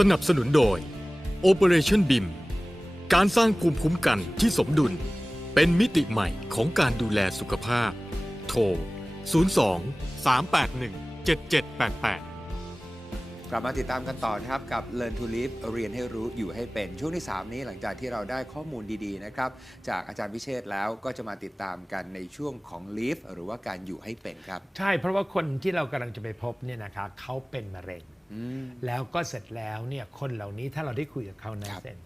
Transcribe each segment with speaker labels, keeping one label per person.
Speaker 1: สนับสนุนโดย Operation BIM การสร้างภูมิคุ้มกันที่สมดุล เป็นมิติใหม่ของการดูแลสุขภาพ โทร 02 381 7788
Speaker 2: กลับมาติดตามกันต่อนะครับ กับ Learn to Live เรียนให้รู้อยู่ให้เป็น ช่วงที่ 3 นี้หลังจากที่เราได้ข้อมูลดีๆนะครับ จากอาจารย์พิเชษฐ์แล้วก็จะมาติดตามกันในช่วงของ Live หรือว่าการอยู่ให้เป็นครับ
Speaker 3: ใช่เพราะว่าคนที่เรากำลังจะไปพบเนี่ยนะคะเขาเป็นมะเร็ง
Speaker 2: อืม
Speaker 3: แล้วก็เสร็จแล้วเนี่ยคนเหล่านี้ถ้าเราได้คุยกับเขานะครับเซน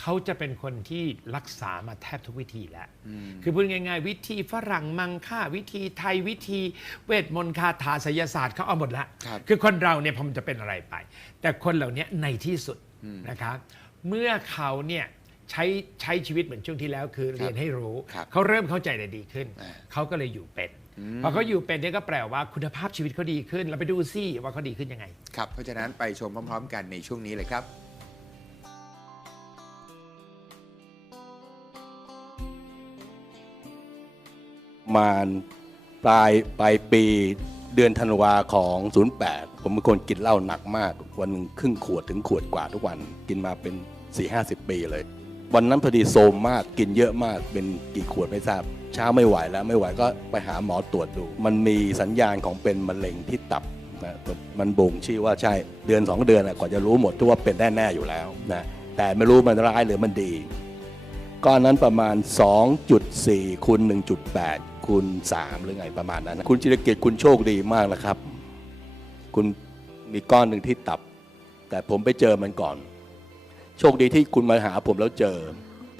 Speaker 3: เขาจะเป็นคนที่รักษามาแทบทุกวิธีแล้ว
Speaker 2: อืม
Speaker 3: คือพูดง่ายๆ วิธีฝรั่งมังค่าวิธีไทยวิธีเวทมนต์คาถาไสยศาสตร์เขาเอาหมดละ
Speaker 2: ครับ
Speaker 3: คือคนเราเนี่ยพอมันจะเป็นอะไรไป แต่คนเหล่านี้ในที่สุด
Speaker 2: อืม
Speaker 3: นะครับเมื่อเขาเนี่ยใช้ใช้ชีวิตเหมือนช่วงที่แล้ว คือเรียนให้รู้
Speaker 2: ครับ
Speaker 3: เขาเริ่มเข้าใจได้ดีขึ้น
Speaker 2: อ่า
Speaker 3: เขาก็เลยอยู่เป็น
Speaker 2: อืม
Speaker 3: พอเขาอยู่เป็นเนี่ยก็แปลว่าคุณภาพชีวิตเขาดีขึ้น เราไปดูซิว่าเขาดีขึ้นยังไง
Speaker 2: ครับ เพราะฉะนั้นไปชมพร้อม ๆ กันในช่วงนี้เลยครับ
Speaker 4: ประมาณปลายปลายปีเดือนธันวาของ 08 ผมเป็นคนกินเหล้าหนักมาก วันหนึ่งครึ่งขวดถึงขวดกว่าทุกวัน กินมาเป็น 4-50 ปีเลย วันนั้นพอดีโซมมากกินเยอะมากเป็นกี่ขวดไม่ทราบ เช้าไม่ไหวแล้วไม่ไหวก็ไปหาหมอตรวจดู มันมีสัญญาณของเป็นมะเร็งที่ตับนะมันบ่งชี้ว่าใช่เดือน 2 เดือนน่ะกว่าจะรู้หมดทุกว่าเป็นแน่ๆอยู่แล้วนะแต่ไม่รู้มันร้ายหรือมันดีก้อนนั้นประมาณ 2.4คูณ1.8คูณ3หรือไงประมาณนั้นนะคุณจิรเกิคุณโชคดีมากนะครับ คุณมีก้อนหนึ่งที่ตับ แต่ผมไปเจอมันก่อน โชคดีที่คุณมาหาผมแล้วเจอ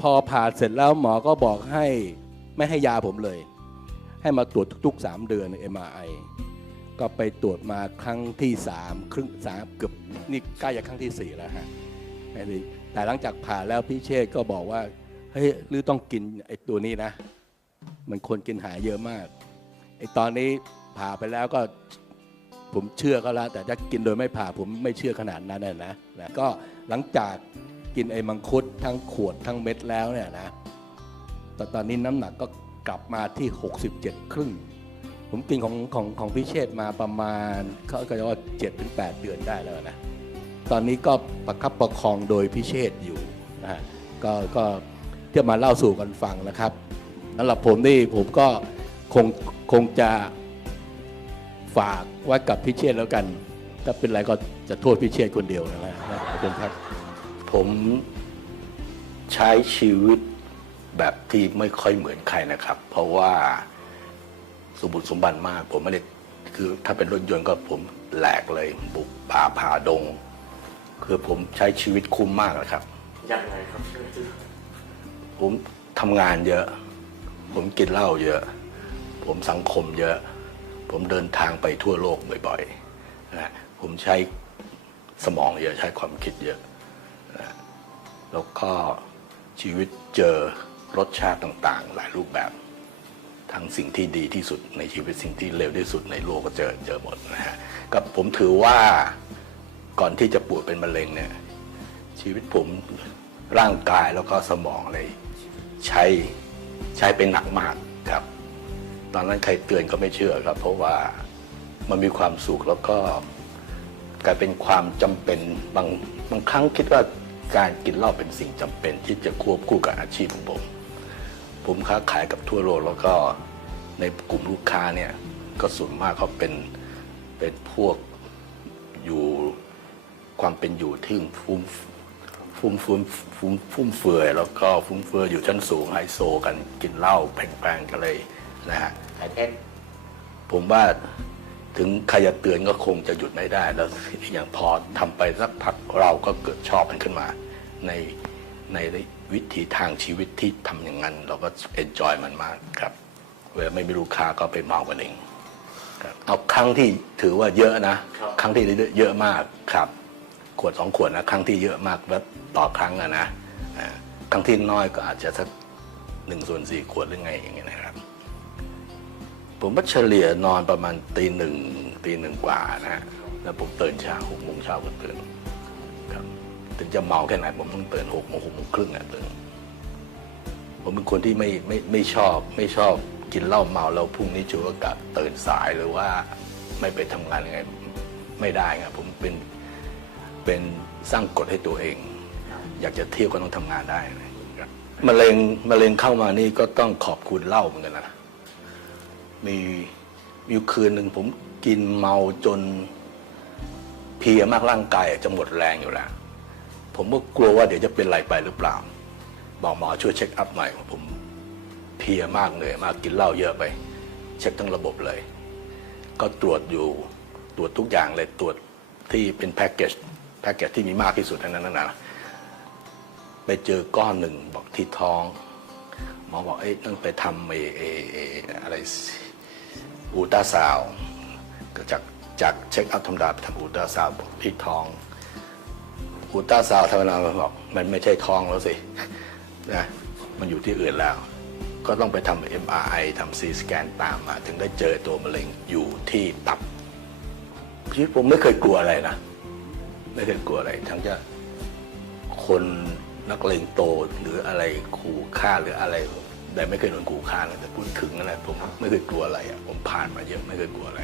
Speaker 4: พอผ่าเสร็จแล้วหมอก็บอกให้ไม่ให้ยาผมเลย ให้มาตรวจทุกๆ 3 เดือน MRI ก็ไปตรวจมาครั้งที่3ครึ่งสามเกือบนี่ใกล้จะครั้งทีสี่4 แล้วฮะไอ้นี่แต่หลังจากผ่าแล้วพี่เชษก็บอกว่าเฮ้ยหรือต้องกินไอ้ตัวนี้นะ มันคนกินหายเยอะมากไอ้ตอนนี้ผ่าไปแล้วก็ผมเชื่อก็แล้วแต่ถ้ากินโดยไม่ผ่าผมไม่เชื่อขนาดนั้นนะนะก็หลังจาก กินไอ้มังคุดทั้งขวดทั้งเม็ดแล้วเนี่ยนะแต่ตอนนี้น้ำหนักก็กลับมาที่ 67 ครึ่ง ผมกินของของของพี่เชษมาประมาณเขาก็จะว่า7ถึง8เดือนได้แล้วนะ ตอนนี้ก็ประคับประคองโดยพิเชษอยู่นะฮะก็ก็จะมาเล่าสู่กันฟังนะครับสำหรับผมนี่ผมก็คงคงจะฝากไว้กับพิเชษแล้วกัน ถ้าเป็นไรก็จะโทษพิเชษคนเดียวนะฮะขอบคุณครับ
Speaker 5: ผมใช้ชีวิตแบบที่ไม่ค่อยเหมือนใครนะครับ เพราะว่าสมบุกสมบันมาก ผมไม่ได้คือถ้าเป็นรถยนต์ก็ผมแหลกเลยบุกป่าผ่าดง คือผมใช้ชีวิตคุ้มมากนะครับ
Speaker 6: ยังไงครับ
Speaker 5: ผมทำงานเยอะ ผมกินเหล้าเยอะ ผมสังคมเยอะ ผมเดินทางไปทั่วโลกบ่อยๆนะผมใช้สมองเยอะใช้ความคิดเยอะนะ แล้วก็ชีวิตเจอรสชาติต่างๆ หลายรูปแบบ ทั้งสิ่งที่ดีที่สุดในชีวิตสิ่งที่เลวที่สุดในโลกก็เจอเจอหมดนะฮะกับผมถือว่าก่อนที่จะป่วยเป็นมะเร็งเนี่ยชีวิตผมร่างกายแล้วก็สมองเลย ใช้ใช้เป็นหนักมากครับ ตอนนั้นใครเตือนก็ไม่เชื่อครับ เพราะว่ามันมีความสุขแล้วก็กลายเป็นความจำเป็นบางบางครั้งคิดว่า การกินเหล้าเป็นสิ่งจำเป็นที่จะควบคู่กับอาชีพของผม ผมค้าขายกับทั่วโลกแล้วก็ในกลุ่มลูกค้าเนี่ยก็ส่วนมากเขาเป็นเป็นพวกอยู่ความเป็นอยู่ที่ฟุ่มฟุ่มฟุ่มฟุ่มฟุ่มเฟือยแล้วก็ฟุ่มเฟือยอยู่ชั้นสูงไฮโซกันกินเหล้าแพงๆกันเลยนะฮะ
Speaker 6: ขายเพชร
Speaker 5: ผมว่า ถึงใครจะเตือนก็คงจะหยุดไม่ได้ แล้วอย่างพอทำไปสักพักเราก็เกิดชอบมันขึ้นมา ในในวิถีทางชีวิตที่ทำอย่างนั้น เราก็เอนจอยมันมากครับ เวลาไม่มีลูกค้าก็ไปเมากันเองครับเอาครั้งที่ถือว่าเยอะนะ ครั้งที่เยอะมากครับขวดสองขวดนะครั้งที่เยอะมากแล้วต่อครั้งอะนะอ่าครั้งที่น้อยก็อาจจะสักหนึ่งส่วนสี่ขวดหรือไงอย่างเงี้ยนะครับ ผมว่าเฉลี่ยนอนประมาณตีหนึ่งตีหนึ่งกว่านะฮะแล้วผมตื่นเช้าหกโมงเช้าก็ตื่นครับถึงจะเมาแค่ไหนผมต้องตื่นหกโมงหกโมงครึ่งอะตื่นผมเป็นคนที่ไม่ไม่ไม่ชอบ ไม่ชอบกินเหล้าเมาแล้วพรุ่งนี้จูก็กลับตื่นสายหรือว่าไม่ไปทำงานยังไงไม่ได้ไงผมเป็นเป็นสร้างกฎให้ตัวเอง อยากจะเที่ยวก็ต้องทำงานได้นะครับมะเร็งมะเร็งเข้ามานี่ก็ต้องขอบคุณเหล้าเหมือนกันนะ มีมีอยู่คืนหนึ่งผมกินเมาจนเพียมากร่างกายจะหมดแรงอยู่แล้ว ผมก็กลัวว่าเดี๋ยวจะเป็นอะไรไปหรือเปล่า บอกหมอช่วยเช็คอัพหน่อยผมเพียมากเหนื่อยมากกินเหล้าเยอะไป เช็คทั้งระบบเลย ก็ตรวจอยู่ตรวจทุกอย่างเลยตรวจที่เป็นแพ็กเกจแพ็กเกจที่มีมากที่สุดทั้งนั้นนะนะไปเจอก้อนหนึ่งบอกที่ท้องหมอบอกเอ้ยต้องไปทำเอเอเออะไร อูตราซาวก็จากจากเช็คอัพธรรมดาไปทำอูตราซาวที่ท้องอูตราซาวธรรมดาบอกมันไม่ใช่ท้องแล้วสินะมันอยู่ที่อื่นแล้ว ก็ต้องไปทำ MRI ทำซีสแกนตามมา ถึงได้เจอตัวมะเร็งอยู่ที่ตับชีวิตผมไม่เคยกลัวอะไรนะ ไม่เคยกลัวอะไร ทั้งจะคนนักเลงโตหรืออะไรขู่ฆ่าหรืออะไร แต่ไม่เคยโดนขู่ฆ่านะแต่พูดถึงอะไรผมไม่เคยกลัวอะไรอะผมผ่านมาเยอะไม่เคยกลัวอะไร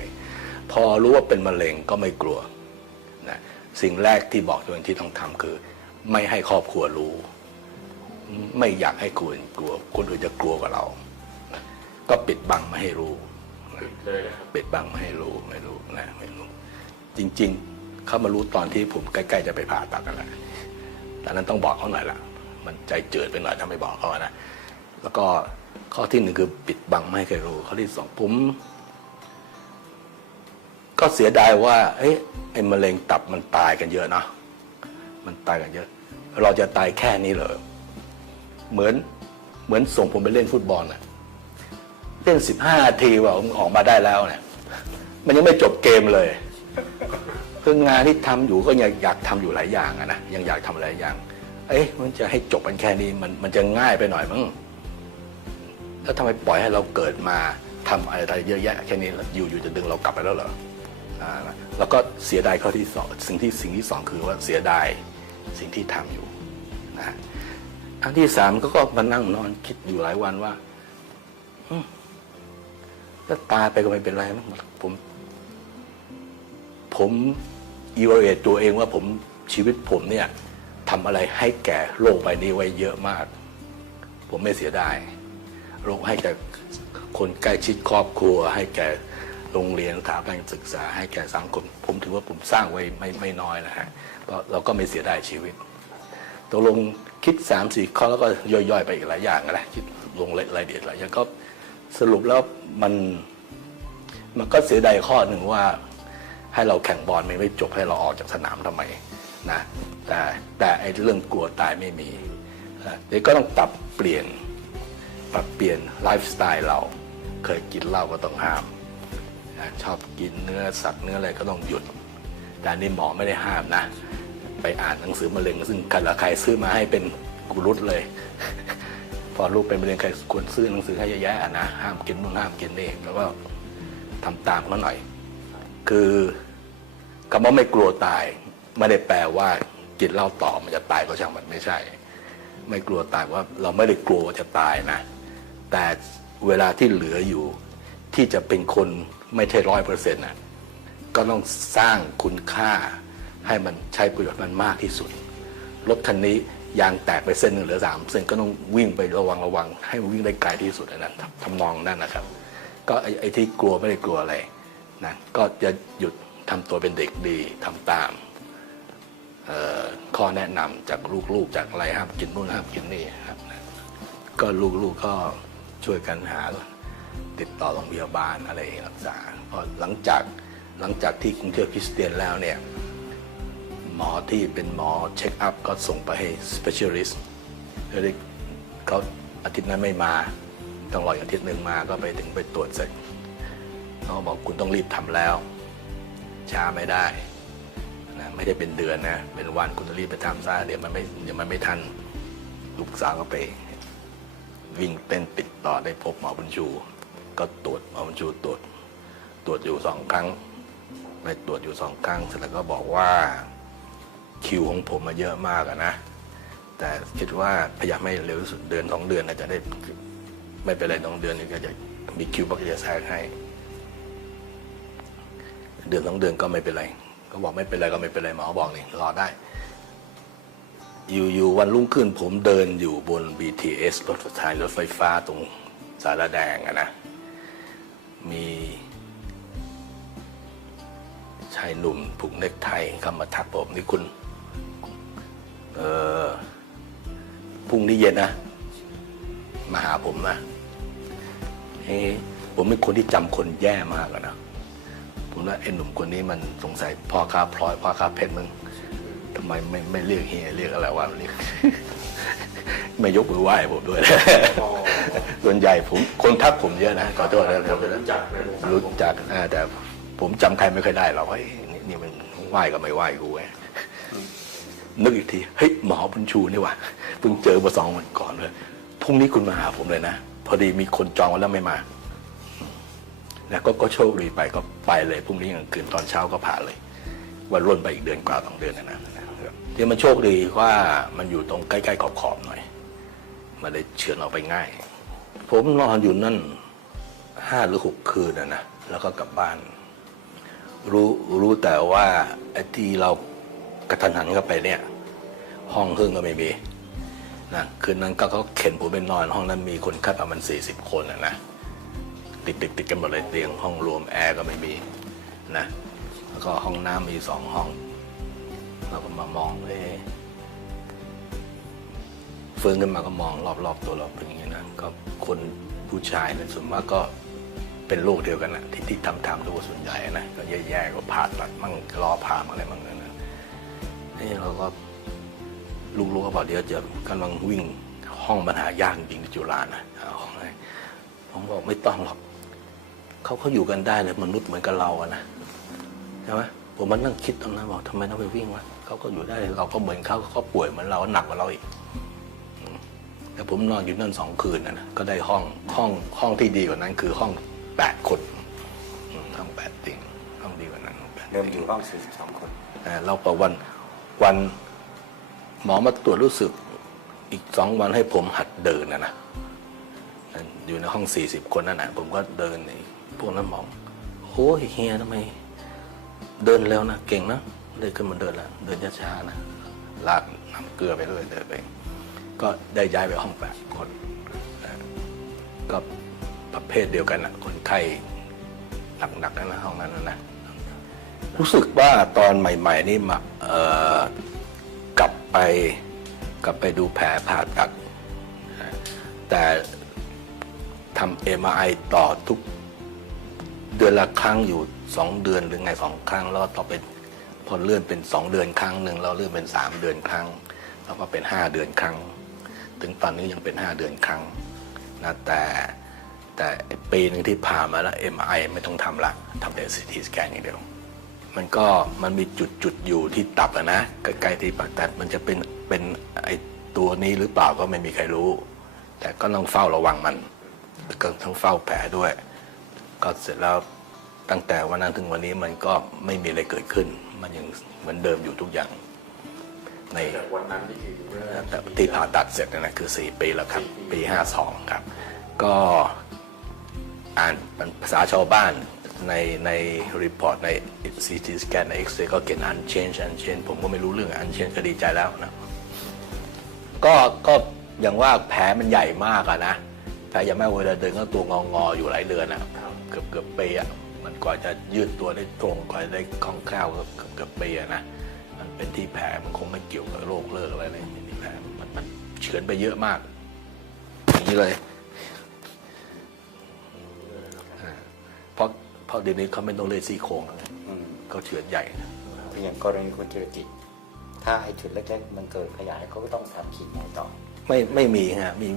Speaker 5: พอรู้ว่าเป็นมะเร็งก็ไม่กลัวนะสิ่งแรกที่บอกตัวเองที่ต้องทำคือ ไม่ให้ครอบครัวรู้ ไม่อยากให้คนอื่นกลัว คนอื่นจะกลัวกว่าเรา ก็ปิดบังไม่ให้รู้ปิดบังไม่ให้รู้ไม่รู้นะไม่รู้ จริง ๆ เขามารู้ตอนที่ผมใกล้ๆจะไปผ่าตัดกันแหละแต่นั้นต้องบอกเขาหน่อยละมันใจเจิดไปหน่อยถ้าไม่บอกเขาอะนะ แล้วก็ข้อที่หนึ่งคือปิดบังไม่ให้ใครรู้ ข้อที่สองผมก็เสียดายว่าเอ้ยไอ้มะเร็งตับมันตายกันเยอะเนาะมันตายกันเยอะ เราจะตายแค่นี้เหรอเหมือนเหมือนส่งผมไปเล่นฟุตบอลนะเล่นสิบห้านาทีว่าผมออกมาได้แล้วเนี่ย มันยังไม่จบเกมเลยคืองานที่ทำอยู่ก็ยังอยากทำอยู่หลายอย่างอะนะยังอยากทำหลายอย่าง เอ๊ะมันจะให้จบกันแค่นี้มันมันจะง่ายไปหน่อยมั้ง แล้วทำไมปล่อยให้เราเกิดมาทำอะไรเยอะแยะแค่นี้อยู่อยู่จะดึงเรากลับไปแล้วเหรออแล้วก็เสียดายข้อที่สองสิ่งที่สิ่งที่สองคือว่าเสียดายสิ่งที่ทำอยู่นะอันที่สามก็ก็มานั่งนอนคิดอยู่หลายวันว่าถ้าตายไปก็ไม่เป็นไรมั้งผม ผมอีวเอตตัวเองว่าผมชีวิตผมเนี่ยทำอะไรให้แก่โลกใบนี้ไว้เยอะมาก ผมไม่เสียดาย โลกให้แก่คนใกล้ชิดครอบครัว ให้แก่โรงเรียนสถาบันศึกษา ให้แก่สังคมผมถือว่าผมสร้างไว้ไม่ไม่น้อยนะฮะเพราะเราก็ไม่เสียดายชีวิตตกลงคิดสามสี่ข้อแล้วก็ย่อยๆไปอีกหลายอย่างนะคิดลงรายละเอียดหลายอย่างก็สรุปแล้วมันมันก็เสียดายข้อหนึ่งว่าให้เราแข่งบอลไม่ไม่จบให้เราออกจากสนามทำไมนะแต่แต่ไอ้เรื่องกลัวตายไม่มีเดี๋ยวก็ต้องปรับเปลี่ยน ปรับเปลี่ยนไลฟ์สไตล์เรา เคยกินเหล้าก็ต้องห้าม ชอบกินเนื้อสัตว์เนื้ออะไรก็ต้องหยุด แต่นี่หมอไม่ได้ห้ามนะ ไปอ่านหนังสือมะเร็ง ซึ่งใครละใครซื้อมาให้เป็นกุรุตเลย พอลูกเป็นมะเร็งใครควรซื้อหนังสือให้เยอะแยะอะนะห้ามกินนู่นห้ามกินนี่แล้วก็ทำตามเขาหน่อย คือคำว่าไม่กลัวตายไม่ได้แปลว่ากินเหล้าต่อมันจะตายก็ช่างมันไม่ใช่ ไม่กลัวตายว่าเราไม่ได้กลัวจะตายนะ แต่เวลาที่เหลืออยู่ที่จะเป็นคนไม่ใช่ร้อยเปอร์เซ็นต์นะก็ต้องสร้างคุณค่าให้มันใช้ประโยชน์มันมากที่สุด รถคันนี้ยางแตกไปเส้นหนึ่งเหลือสามเส้นก็ต้องวิ่งไประวังระวัง ให้มันวิ่งได้ไกลที่สุดนะทำนองนั่นนะครับ ก็ไอ้ที่กลัวไม่ได้กลัวอะไรนะก็จะหยุดทำตัวเป็นเด็กดีทำตามข้อแนะนำจากลูกๆจากอะไรห้ามกินนู่นห้ามกินนี่ครับ ก็ลูกๆก็ ช่วยกันหาติดต่อโรงพยาบาลอะไรรักษาพอหลังจากหลังจากที่กรุงเทพคริสเตียนแล้วเนี่ยหมอที่เป็นหมอเช็คอัพก็ส่งไปให้ specialist แล้เขาอาทิตย์นั้นไม่มาต้องรออีกอาทิตย์หนึ่งมาก็ไปถึงไปตรวจเสร็จเขาบอกคุณต้องรีบทำแล้ว ช้าไม่ได้นะไม่ได้เป็นเดือนนะ เป็นวันคุณต้องรีบไปทำซะเดี๋ยวมันไม่เดี๋ยวมันไม่ทันลูกสาวก็ไป วิ่งเป็นติดต่อได้พบหมอบุญชู ก็ตรวจหมอบุญชูตรวจตรวจอยู่สองครั้งไปตรวจอยู่สองครั้งเสร็จแล้วก็บอกว่าคิวของผมมาเยอะมากนะ แต่คิดว่าพยายามให้เร็วที่สุดเดือนสองเดือนอาจจะได้ไม่เป็นไรสองเดือนนี้ก็จะมีคิวบักจะแทรกให้ เดือนสองเดือนก็ไม่เป็นไร ก็บอกไม่เป็นไรก็ไม่เป็นไรหมอบอกนี่รอได้ อยู่อยู่วันรุ่งขึ้นผมเดินอยู่บน BTS รถไฟรถไฟฟ้าตรงสารแดงอะนะ มีชายหนุ่มผูกเนกไทเข้ามาทักผมนี่คุณ เออพรุ่งนี้เย็นนะ มาหาผมนะเฮ้ผมเป็นคนที่จำคนแย่มากอะนะ ผมว่าไอ้หนุ่มคนนี้มันสงสัยพ่อค้าพลอยพ่อค้าเพชรมึง ทำไมไม่ไม่เรียกเฮียเรียกอะไรวะเรียกไม่ยกมือไหว้ผมด้วยส่วนใหญ่ผมคนทักผมเยอะนะขอโทษนะครับรู้จักรู้จักอ่าแต่ผมจำใครไม่ค่อยได้หรอกเฮ้ยนี่นี่มันไหว้ก็ไม่ไหว้กูเว้ยนึกอีกทีเฮ้ยหมอบุญชูนี่หว่าเพิ่งเจอมาสองวันก่อนเลยพรุ่งนี้คุณมาหาผมเลยนะพอดีมีคนจองไว้แล้วไม่มาแล้วก็ก็โชคดีไปก็ไปเลยพรุ่งนี้กลางคืนตอนเช้าก็ผ่านเลย วันร่นไปอีกเดือนกว่าสองเดือนนะนะครับ ที่มันโชคดีว่ามันอยู่ตรงใกล้ๆขอบๆหน่อย มันเลยเฉือนออกไปง่าย ผมนอนอยู่นั่นห้าหรือหกคืนนะนะแล้วก็กลับบ้าน รู้รู้แต่ว่าไอ้ที่เรากระทันหันเข้าไปเนี่ย ห้องครึ่งก็ไม่มีนะคืนนั้นก็เขาเข็นผมไปนอน ห้องนั้นมีคนไข้ประมาณสี่สิบคนนะนะติดติดติดกันหมดเลยเตียงห้องรวมแอร์ก็ไม่มีนะแล้วก็ห้องน้ำมีสองห้อง เราก็มามองเอฟื้นขึ้นมาก็มองรอบๆตัวเราเป็นอย่างนี้นะก็คนผู้ชายเนี่ยส่วนมากก็เป็นโรคเดียวกันนะที่ที่ทำทำดูส่วนใหญ่นะก็แย่ๆก็ผ่าตัดมั่งรอผ่าอะไรมั่งนะนี่เราก็ลูกๆก็บอกเดี๋ยวจะกำลังวิ่งห้องปัญหายากจริงจุฬานะห้องให้ผมบอกไม่ต้องหรอกเขาเขาอยู่กันได้เลยมนุษย์เหมือนกับเราอะนะใช่ไหม ผมมันนั่งคิดตรงนั้นบอกทำไมต้องไปวิ่งวะเขาก็อยู่ได้ เราก็เหมือนเขาเขาป่วยเหมือนเราหนักกว่าเราอีกอืมแต่ผมนอนอยู่นั่นสองคืนนะนะก็ได้ห้องห้องห้องที่ดีกว่านั้น คือห้องแปดคนอืมห้องแปดเติงห้องดีกว่านั้นห้องแปด
Speaker 6: เดิม
Speaker 5: เตียง
Speaker 6: อยู่ห้อง42คน
Speaker 5: อ่าเราพอวันวันหมอมาตรวจรู้สึกอีกสองวันให้ผมหัดเดินนะนะอยู่ในห้องสี่สิบคนนั่นนะผมก็เดินนี่พวกนั้นมองโอ้ยเฮียทำไม เดินเร็วนะเก่งนะเลยขึ้นมาเดินแล้วเดินช้าๆนะลาดน้ำเกลือไปเรื่อยเดินไป ก็ได้ย้ายไปห้องแปดคนก็ประเภทเดียวกันนะคนไข้หนักๆนั่นนะห้องนั้นนะรู้สึกว่าตอนใหม่ ๆ นี่มากลับไปกลับไปดูแผลผ่าตัด แต่ทำเอ็มไอต่อทุก เดือนละครั้งอยู่สองเดือนหรือไงสองครั้ง แล้วต่อเป็นพอเลื่อนเป็นสองเดือนครั้งหนึ่งแล้วเลื่อนเป็นสามเดือนครั้ง แล้วก็เป็นห้าเดือนครั้ง ถึงตอนนี้ยังเป็นห้าเดือนครั้งนะแต่แต่ปีหนึ่งที่ผ่านมาแล้วเอ็มไอไม่ต้องทำละทำแต่ซีทีสแกนอย่างเดียว มันก็มันมีจุดจุดอยู่ที่ตับนะใกล้ๆที่ปากแต่มันจะเป็นเป็นไอตัวนี้หรือเปล่าก็ไม่มีใครรู้ แต่ก็ต้องเฝ้าระวังมันก็ต้องเฝ้าแผลด้วย ก็เสร็จแล้วตั้งแต่วันนั้นถึงวันนี้มันก็ไม่มีอะไรเกิดขึ้น มันยังเหมือนเดิมอยู่ทุกอย่าง ในวันนั้นที่ผ่าตัดเสร็จนยนะคือ 4 ปีแล้วครับ ปี 52 ครับ ก็อ่านเป็นภาษาชาวบ้านในในรีพอร์ตใน CT scan ใน X-ray ก็เขียน unchange unchange ผมก็ไม่รู้เรื่อง unchange ก็ดีใจแล้วนะ ก็ก็อย่างว่าแผลมันใหญ่มากอะนะแผลย่างแม่เวลาเดินก็ตัวงองออยู่หลายเดือนอะ เกือบเกือบปีอะมันกว่าจะยืดตัวได้ตรงกว่าได้คล่องแคล่วก็เกือบเกือบปีอะนะมันเป็นที่แผลมันคงไม่เกี่ยวกับโรคเลิกอะไรเลยที่แผลมันมันเฉือนไปเยอะมากอย่างนี้เลยเพราะเพราะเดี๋ยวนี้เขาไม่ต้องเลยซี่โครงแล้วเขาเฉือนใหญ่
Speaker 6: อย่างกรณีคุณจิรกิจถ้าไอ้จุดเล็กๆมันเกิดขยายเขาก็ต้องทำขีดโมต่อ
Speaker 5: ไม่ไม่มีฮะมี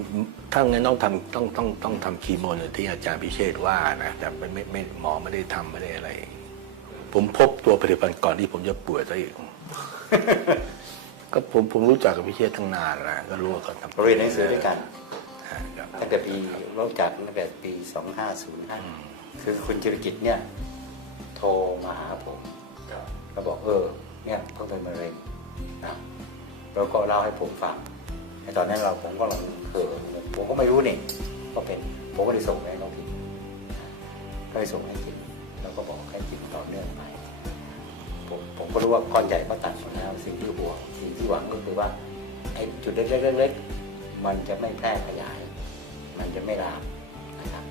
Speaker 5: ถ้างั้นต้องทำต้องต้องต้องทำคีโมอย่างที่อาจารย์พิเชษฐ์ว่านะแต่ไม่ไม่ไม่หมอไม่ได้ทำไม่ได้อะไร ผมพบตัวผลิตภัณฑ์ก่อนที่ผมจะป่วยซะอีกก็ผมผมรู้จักกับพิเชษฐ์ทั้งนานนะก็รู้ว่าเขาทำ
Speaker 6: เราเรียนหนังสือด้วยกัน
Speaker 5: ฮะครับ
Speaker 6: ตั้งแต่ปีรู้จักตั้งแต่ปี2505คือคุณจิรกิจเนี่ย โทรมาหาผมแล้วบอกเออ เนี่ยเขาเป็นมะเร็งนะแล้วก็เล่าให้ผมฟังไอ้ ตอนนั้นเราผมก็ลังเขินผมก็ไม่รู้นี่ว่าเป็นผมก็เลยส่งให้น้องพิมก็เลยส่งให้กินแล้วก็บอกให้กินต่อเนื่องไปผมผมก็รู้ว่าก้อนใหญ่ก็ตัดหมดแล้วสิ่งที่ห่วงสิ่งที่หวังก็คือว่าไอ้จุดเล็กๆๆมันจะไม่แพร่ขยาย มันจะไม่ลามนะครับ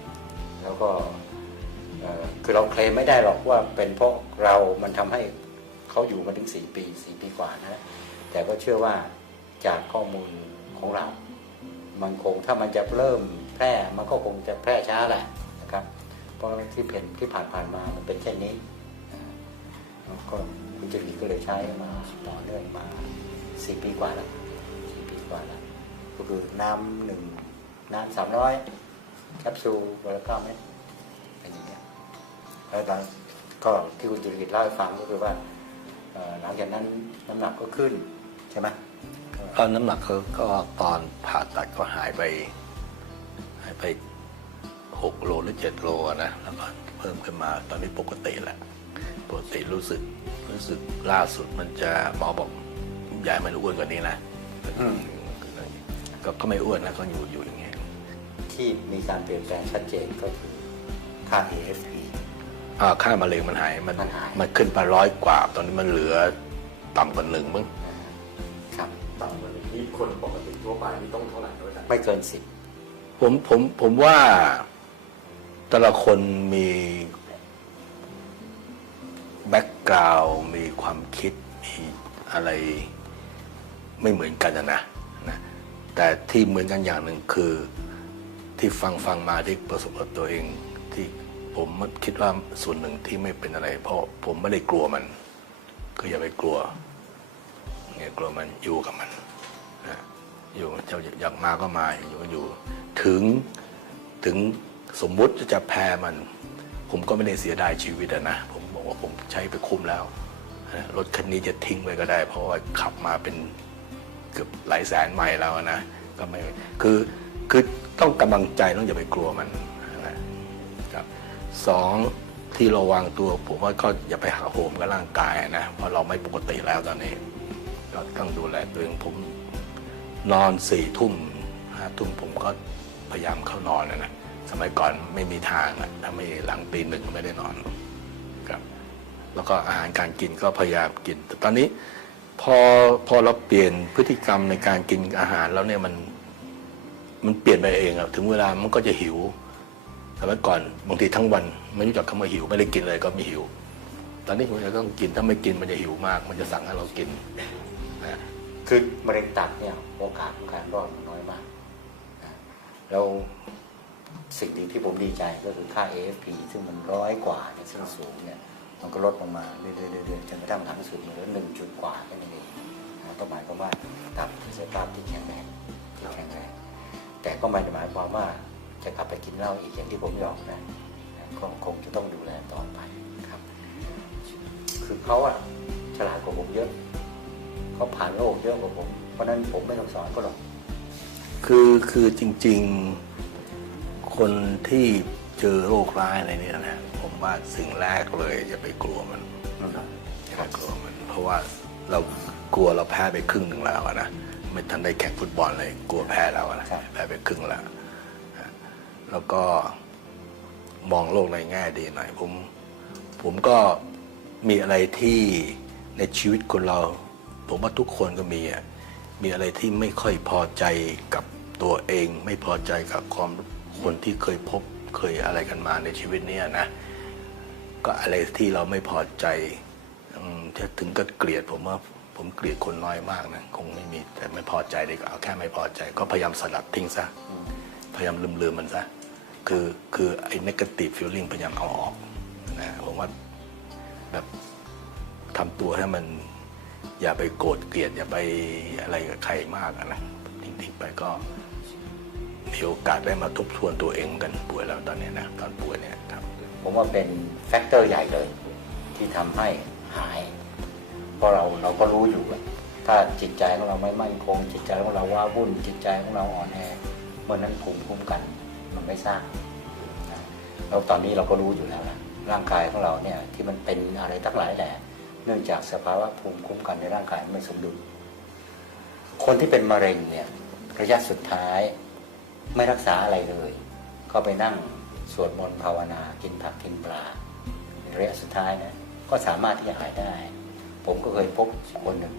Speaker 6: แล้วก็คือเราเคลมไม่ได้หรอกว่าเป็นเพราะเรามันทำให้เขาอยู่มาถึง 4 ปี 4 ปีกว่านะ แต่ก็เชื่อว่าจากข้อมูล ของเรา มันคงถ้ามันจะเริ่มแพร่มันก็คงจะแพร่ช้าแหละนะครับ เพราะที่เห็นที่ผ่านผ่านๆมามันเป็นเช่นนี้แล้วก็คุณจรีก็เลยใช้มาต่อเนื่องมา4ปีกว่าแล้ว4ปีกว่าแล้วก็คือน้ำหนึ่งน้ำสามร้อยแคปซูลวันละเก้าเม็ดเป็นอย่างเงี้ยแล้วตอนก็ที่คุณจุลิตเล่าให้ฟังก็คือว่าหลังจากนั้นน้ำหนักก็ขึ้นใช่ไหม
Speaker 5: ก็น้ำหนักเขาก็ตอนผ่าตัดก็หายไป หายไปหกโลหรือเจ็ดโลอะนะแล้วก็เพิ่มขึ้นมาตอนนี้ปกติแหละปกติรู้สึกรู้สึกล่าสุดมันจะหมอบอกยายมันอ้วนกว่านี้นะก็ก็ไม่อ้วนนะก็อยู่อยู่อย่างเงี้ย
Speaker 6: ที่มีการเปลี่ยนแปลงชัดเจนก็คือค่า AFP
Speaker 5: อ่าค่ามะเร็งมันหายมัน
Speaker 6: มันหาย
Speaker 5: มันขึ้นไปร้อยกว่า ตอนนี้มันเหลือต่ำกว่าหนึ่งมั้ง
Speaker 6: ค
Speaker 7: นปกติทั่วไปนี่ต้องเท่าไหร่ด้วยกัน
Speaker 6: ไม่เกินสิบ
Speaker 5: ผมผมผมว่าแต่ละคนมีแบ็กกราวด์มีความคิด มีอะไรไม่เหมือนกันนะนะ แต่ที่เหมือนกันอย่างหนึ่งคือที่ฟังฟังมาที่ประสบกับตัวเองที่ผมคิดว่าส่วนหนึ่งที่ไม่เป็นอะไร เพราะผมไม่ได้กลัวมัน คืออย่าไปกลัวอย่ากลัวมันอยู่กับมัน อยู่เจ้าอยากมาก็มาอยู่ก็อยู่ถึงถึงสมมุติจะแพ้มัน ผมก็ไม่ได้เสียดายชีวิตนะ ผมบอกว่าผมใช้ไปคุ้มแล้วรถคันนี้จะทิ้งไปก็ได้ เพราะว่าขับมาเป็นเกือบหลายแสนไมล์แล้วนะก็ไม่คือคือต้องกำลังใจต้องอย่าไปกลัวมันนะครับสองที่ระวังตัวผมว่าก็อย่าไปหาโหมกับร่างกายนะเพราะเราไม่ปกติแล้วตอนนี้ ก็ต้องดูแลตัวเองผม นอนสี่ทุ่มห้าทุ่มผมก็พยายามเข้านอนนะนะสมัยก่อนไม่มีทางอะถ้าไม่หลังตีหนึ่งไม่ได้นอนครับ แล้วก็อาหารการกินก็พยายามกิน แต่ตอนนี้พอพอเราเปลี่ยนพฤติกรรมในการกินอาหารแล้วเนี่ยมันมันเปลี่ยนไปเองอะถึงเวลามันก็จะหิวสมัยก่อนบางทีทั้งวันไม่รู้จักคำว่าหิวไม่ได้กินเลยก็มีหิว ตอนนี้ผมจะต้องกินถ้าไม่กินมันจะหิวมาก มันจะสั่งให้เรากิน
Speaker 6: คือมะเร็งตับเนี่ยโอกาสของการรอดมันน้อยมากนะแล้วสิ่งหนึ่งที่ผมดีใจก็คือค่า AFP ซึ่งมันร้อยกว่าเนี่ยซึ่งสูงเนี่ยมันก็ลดลงมาเรื่อยๆจนกระทั่งหลังสุดเหลือหนึ่งจุดกว่าแค่นั้นเองนะก็หมายความว่าตับที่สภาพที่แข็งแรงที่แข็งแรง แต่ก็ไม่ได้หมายความว่าจะกลับไปกินเหล้าอีกอย่างที่ผมบอกนะนะก็คงจะต้องดูแลต่อไปครับ คือเขาอะฉลาดกว่าผมเยอะ เขาผ่านโลกเยอะกว่าผม เพราะฉะนั้นผมไม่ต้องสอนเขาหรอก
Speaker 5: คือคือจริง ๆ คนที่เจอโรคร้ายอะไรเนี่ยนะผมว่าสิ่งแรกเลยอย่าไปกลัวมันอย่าไปกลัวมัน เพราะว่าเรากลัวเราแพ้ไปครึ่งหนึ่งแล้วอะนะไม่ทันได้แข่งฟุตบอลเลยกลัวแพ้แล้วอะนะครับแพ้ไปครึ่งแล้วนะแล้วก็มองโลกในแง่ดีหน่อยผมผมก็มีอะไรที่ในชีวิตคนเรา ผมว่าทุกคนก็มีอะมีอะไรที่ไม่ค่อยพอใจกับตัวเอง ไม่พอใจกับความคนที่เคยพบเคยอะไรกันมาในชีวิตเนี้ยนะ ก็อะไรที่เราไม่พอใจถ้าถึงก็เกลียดผมว่าผมเกลียดคนน้อยมากนะคงไม่มีแต่ไม่พอใจดีกว่าเอาแค่ไม่พอใจ ก็พยายามสลัดทิ้งซะพยายามลืมลืมมันซะคือคือไอ้ negative feeling พยายามเอาออกนะผมว่าแบบทำตัวให้มัน อย่าไปโกรธเกลียดอย่าไปอะไรกับใครมากอะนะทิ้งๆไปก็มีโอกาสได้มาทบทวนตัวเองกันป่วยแล้วตอนนี้นะตอนป่วยเนี่ยครับ
Speaker 6: ผมว่าเป็นแฟกเตอร์ใหญ่เลย ที่ทำให้หาย เพราะเราเราก็รู้อยู่ว่าถ้าจิตใจของเราไม่มั่นคง จิตใจของเราว้าวุ่น จิตใจของเราอ่อนแอเมื่อนั้นภูมิคุ้มกัน มันไม่สร้างนะแล้วตอนนี้เราก็รู้อยู่แล้วนะร่างกายของเราเนี่ยที่มันเป็นอะไรทั้งหลายแหละ เนื่องจากสภาวะภูมิคุ้มกันในร่างกายไม่สมดุล คนที่เป็นมะเร็งเนี่ยระยะสุดท้ายไม่รักษาอะไรเลย ก็ไปนั่งสวดมนต์ภาวนากินผักกินปลาระยะสุดท้ายนะก็สามารถที่จะหายได้ ผมก็เคยพบคนหนึ่ง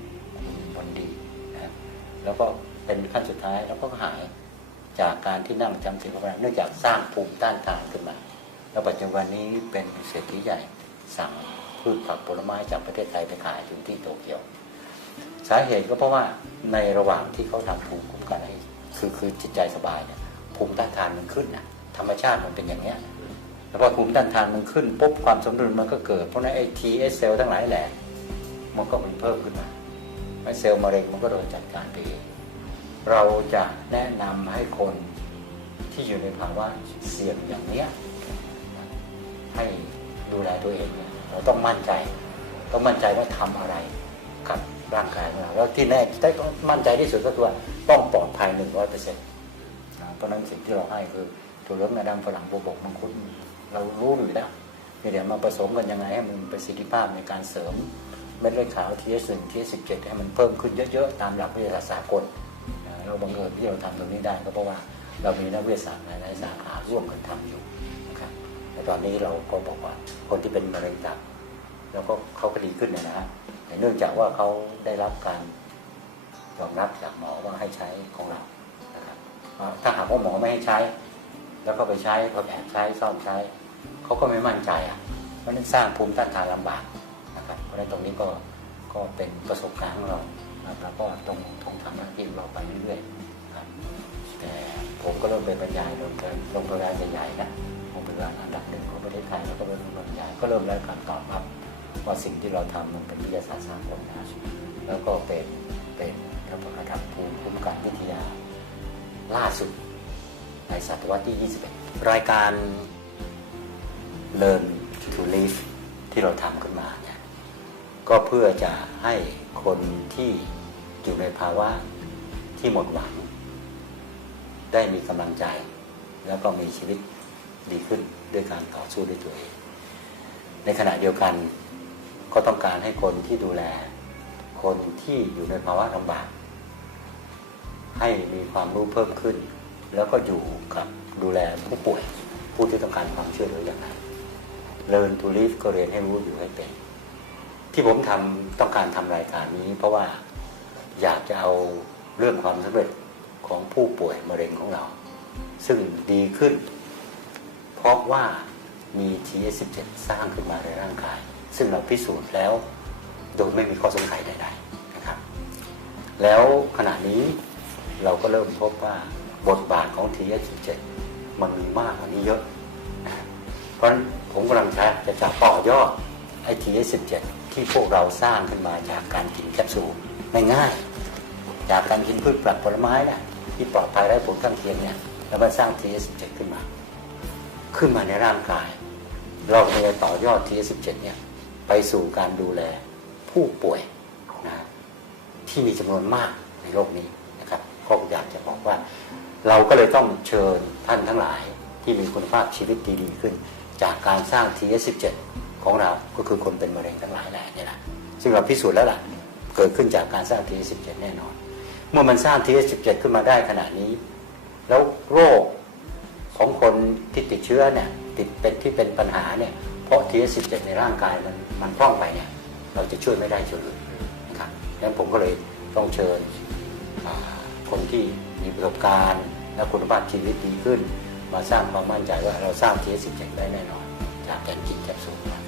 Speaker 6: คนดีนะแล้วก็เป็นขั้นสุดท้ายแล้วก็หายจากการที่นั่งจำศีลภาวนาเนื่องจากสร้างภูมิต้านทานขึ้นมา แล้วปัจจุบันนี้เป็นเศรษฐีใหญ่สั่ง พืชผักผลไม้จากประเทศไทยไปขายถึงที่โตเกียว สาเหตุก็เพราะว่าในระหว่างที่เขาทำภูมิคุ้มกันให้คือคือจิตใจสบายเนี่ยภูมิต้านทานมันขึ้นนะธรรมชาติมันเป็นอย่างเนี้ยแล้วพอภูมิต้านทานมันขึ้นปุ๊บความสมดุลมันก็เกิดเพราะนั้นไอ้ทีเอสเซลทั้งหลายแหละมันก็มันเพิ่มขึ้นมาไอ้เซลล์มะเร็งมันก็โดนจัดการไปเองเราจะแนะนำให้คนที่อยู่ในภาวะเสี่ยงอย่างเนี้ยให้ดูแลตัวเอง เราต้องมั่นใจ ต้องมั่นใจว่าทำอะไรกับร่างกายของเราแล้วที่แน่ที่ต้องมั่นใจที่สุดก็คือว่าต้องปลอดภัยหนึ่งร้อยเปอร์เซ็นต์เพราะนั้นสิ่งที่เราให้คือถั่วเหลืองงาดำฝรั่งบวบกมังคุดเรารู้อยู่แล้วเดี๋ยวมาผสมกันยังไงให้มันประสิทธิภาพในการเสริมเม็ดเลือดขาว TS1 TS17 ให้มันเพิ่มขึ้นเยอะๆ ตามหลักวิทยาศาสตร์สากลเราบังเอิญที่เราทำตรงนี้ได้ก็เพราะว่าเรามีนักวิทยาศาสตร์หลายๆสาขาร่วมกันทำอยู่นะครับ แต่ตอนนี้เราก็บอกว่าคนที่เป็นมะเร็งตับแล้วก็เขาก็ดีขึ้นเนยนะฮะแต่เนื่องจากว่าเขาได้รับการยอมรับจากหมอว่าให้ใช้ของเรานะครับถ้าหากว่าหมอไม่ให้ใช้ แล้วก็ไปใช้ก็แอบใช้ซ่อมใช้เขาก็ไม่มั่นใจอะเพราะนั้นสร้างภูมิต้านทานลำบากนะครับเพราะฉะนั้นตรงนี้ก็ก็เป็นประสบการณ์ของเราแล้วก็ต้องต้องทำหน้าที่เราไปเรื่อยๆครับแต่ผมก็เริ่มเป็นบรรยายโรงพยาบลโรงพยาบาลใหญ่ๆนะ งาบาลอันดับหนึ่งของประเทศไทยแล้วก็เป็นโรงพยาบาลใหญ่ก็เริ่มได้การตอบรับว่าสิ่งที่เราทำมันเป็นวิทยาศาสตร์สากลนะแล้วก็เป็นเป็นระดับภูมิคุ้มกันวิทยาล่าสุด ในศตวรรษที่ 21 รายการ Learn to Live ที่เราทำขึ้นมาเนี่ยก็เพื่อจะให้คนที่อยู่ในภาวะที่หมดหวัง ได้มีกำลังใจแล้วก็มีชีวิต ดีขึ้นด้วยการต่อสู้ด้วยตัวเอง ในขณะเดียวกันก็ต้องการให้คนที่ดูแล คนที่อยู่ในภาวะลำบาก ให้มีความรู้เพิ่มขึ้น แล้วก็อยู่กับดูแลผู้ป่วย ผู้ที่ต้องการความช่วยเหลืออย่างไรเรียนทูลิฟก็เรียนให้รู้อยู่ให้เป็น ที่ผมทำต้องการทำรายการนี้ เพราะว่าอยากจะเอาเรื่องความสำเร็จของผู้ป่วยมะเร็งของเรา ซึ่งดีขึ้น ราะว่ามี TS17 สร้างขึ้นมาในร่างกาย ซึ่งเราพิสูจน์แล้วโดยไม่มีข้อสงสัยใดๆนะครับ แล้วขณะนี้เราก็เริ่มพบว่าบทบาทของ TS17 มันมีมากกว่านี้เยอะนะเพราะฉะนั้นผมกำลังจะจะจะต่อยอดไอ้ TS17 ที่พวกเราสร้างขึ้นมาจากการกินแคปซูลง่ายๆจากการกินพืชผักผลไม้นะที่ปลอดภัยไร้ผลข้างเคียงเนี่ยแล้วมันสร้าง TS17 ขึ้นมา ขึ้นมาในร่างกาย เราจะต่อยอด TS17 เนี่ยไปสู่การดูแลผู้ป่วยนะที่มีจำนวนมากในโลกนี้นะครับก็อยากจะบอกว่า เราก็เลยต้องเชิญท่านทั้งหลายที่มีคุณภาพชีวิตดีๆขึ้น จากการสร้าง TS17 ของเราก็คือคนเป็นมะเร็งทั้งหลายแหล่นี่ยนะซึ่งเราพิสูจน์แล้วล่ะเกิดขึ้นจากการสร้าง TS17 แน่นอน เมื่อมันสร้าง TS17 ขึ้นมาได้ขนาดนี้ แล้วโรค ของคนที่ติดเชื้อเนี่ยติดเป็นที่เป็นปัญหาเนี่ยเพราะ TS17 ในร่างกายมันมันพร่องไปเนี่ยเราจะช่วยไม่ได้เฉยนะครับดังนั้นผมก็เลยต้องเชิญคนที่มีประสบการณ์ และคุณภาพชีวิตดีขึ้น มาสร้างความมั่นใจว่าเราสร้าง TS17 ได้แน่นอนจากการกินแคปซูลครับ